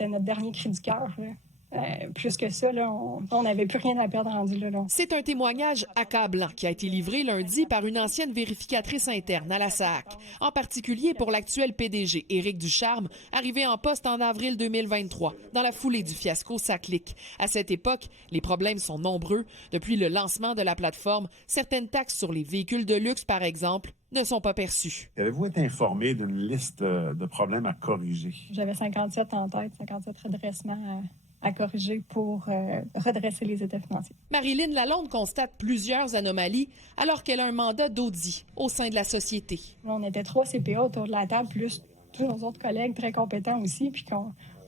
c'était notre dernier cri du cœur. Plus que ça, là, on n'avait plus rien à perdre rendu là. C'est un témoignage accablant qui a été livré lundi par une ancienne vérificatrice interne à la SAAC, en particulier pour l'actuel PDG, Éric Ducharme, arrivé en poste en avril 2023, dans la foulée du fiasco SACLIC. À cette époque, les problèmes sont nombreux. Depuis le lancement de la plateforme, certaines taxes sur les véhicules de luxe, par exemple, ne sont pas perçues. Avez-vous été informé d'une liste de problèmes à corriger? J'avais 57 en tête, 57 redressements à corriger pour redresser les états financiers. Marilyn Lalonde constate plusieurs anomalies alors qu'elle a un mandat d'audit au sein de la société. On était 3 CPA autour de la table, plus tous nos autres collègues très compétents aussi, puis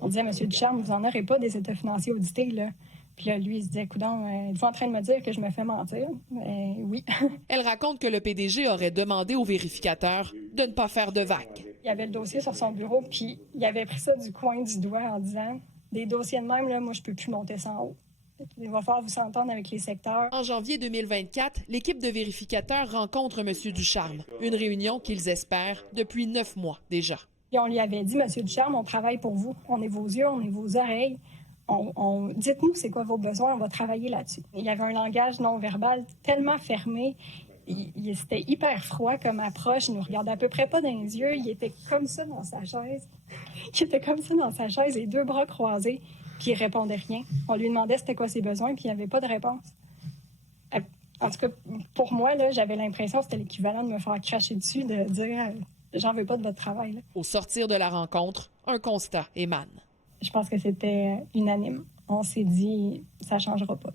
on disait, Monsieur Ducharme, vous n'en aurez pas des états financiers audités, là. Puis là, lui, il se disait, coudonc, êtes-vous en train de me dire que je me fais mentir? Oui. Elle raconte que le PDG aurait demandé aux vérificateurs de ne pas faire de vagues. Il avait le dossier sur son bureau, puis il avait pris ça du coin du doigt en disant, des dossiers de même, là, moi, je peux plus monter ça en haut. Il va falloir vous s'entendre avec les secteurs. En janvier 2024, l'équipe de vérificateurs rencontre M. Ducharme. Une réunion qu'ils espèrent depuis 9 mois déjà. Et on lui avait dit, Monsieur Ducharme, on travaille pour vous. On est vos yeux, on est vos oreilles. Dites-nous c'est quoi vos besoins, on va travailler là-dessus. Il y avait un langage non-verbal tellement fermé. C'était hyper froid comme approche. Il nous regardait à peu près pas dans les yeux. Il était comme ça dans sa chaise. Les 2 bras croisés, puis il répondait rien. On lui demandait c'était quoi ses besoins, puis il n'y avait pas de réponse. En tout cas, pour moi, là, j'avais l'impression que c'était l'équivalent de me faire cracher dessus, de dire j'en veux pas de votre travail. Là. Au sortir de la rencontre, un constat émane. Je pense que c'était unanime. On s'est dit ça changera pas.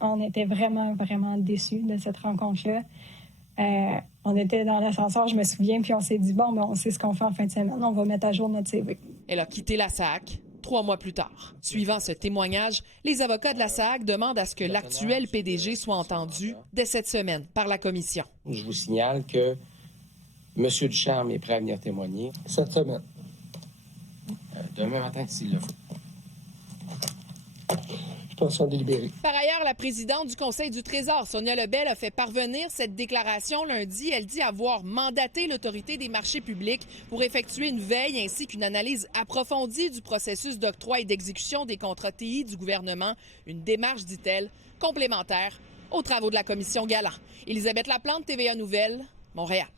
On était vraiment, vraiment déçus de cette rencontre-là. On était dans l'ascenseur, je me souviens, puis on s'est dit, bon, ben, on sait ce qu'on fait en fin de semaine, on va mettre à jour notre CV. Elle a quitté la SAAC 3 mois plus tard. Suivant ce témoignage, les avocats de la SAAC demandent à ce que l'actuel PDG soit entendu dès cette semaine par la commission. Je vous signale que M. Ducharme est prêt à venir témoigner cette semaine. Demain matin, s'il le faut. Je pense en délibéré. Par ailleurs, la présidente du Conseil du Trésor, Sonia Lebel, a fait parvenir cette déclaration lundi. Elle dit avoir mandaté l'Autorité des marchés publics pour effectuer une veille ainsi qu'une analyse approfondie du processus d'octroi et d'exécution des contrats TI du gouvernement. Une démarche, dit-elle, complémentaire aux travaux de la commission Galland. Élisabeth Laplante, TVA Nouvelles, Montréal.